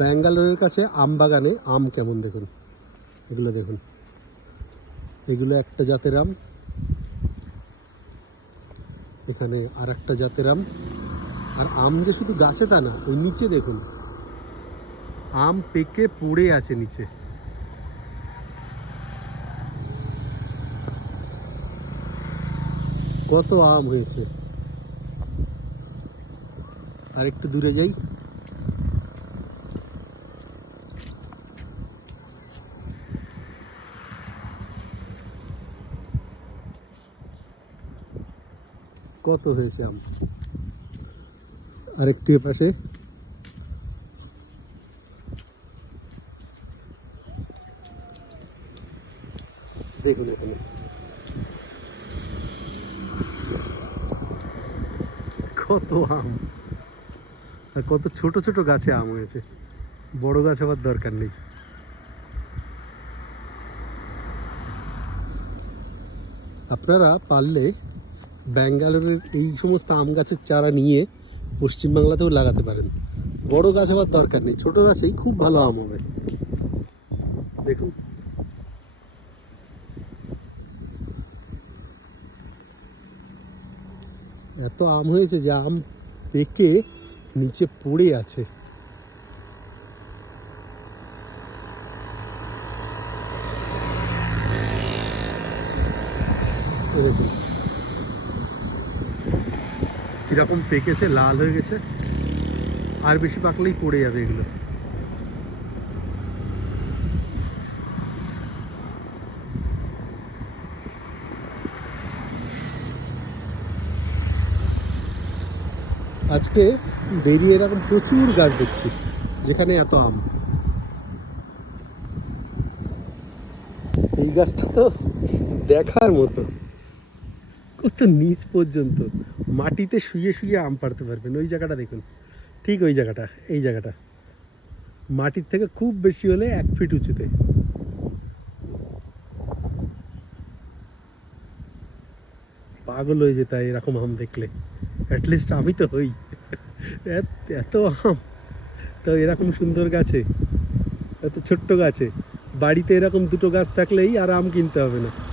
ব্যাঙ্গালোরের কাছে আম বাগানে আম কেমন দেখুন? এগুলো দেখুন। এগুলো একটা জাতের আম। এখানে আর একটা জাতের আম। আর আম যে শুধু গাছে তা না, ওই নিচে দেখুন। আম পেকে পড়ে আছে নিচে। কত আম হয়েছে। আর একটু দূরে যাই। কত হয়েছে আম? আর একটু এ পাশে। দেখুন এখানে। কত আম। আর কত ছোট ছোট গাছে আম হয়েছে। বড় গাছ হওয়ার দরকার নেই। আপনারা পারলে ব্যাঙ্গালোরের এই সমস্ত আম গাছের চারা নিয়ে পশ্চিমবাংলাতেও লাগাতে পারেন। বড় গাছ হওয়ার দরকার নেই, ছোট গাছেই খুব ভালো আম হবে। দেখুন। এত আম হয়েছে যে আম পেকে নিচে পড়ে আছে। দেখুন। কীরকম পেকেছে, লাল হয়ে গেছে। আর বেশি পাকলেই পড়ে যাবে এগুলো। আজকে বেরিয়ে এরকম প্রচুর গাছ দেখছি, যেখানে এত আম। এই গাছটা তো দেখার মতো। কত নিচ পর্যন্ত? মাটিতে শুয়ে শুয়ে আম পাড়তে পারবেন। ওই জায়গাটা দেখুন। ঠিক ওই জায়গাটা, এই জায়গাটা। মাটির থেকে খুব বেশি হলে এক ফিট উঁচুতে। পাগল হয়ে যেত এরকম আম দেখলে। অ্যাটলিস্ট আমি তো হই। এত- আম। তো এরকম সুন্দর গাছে, এত ছোট্ট গাছে, বাড়িতে এরকম দুটো গাছ থাকলেই আর আম কিনতে হবে না।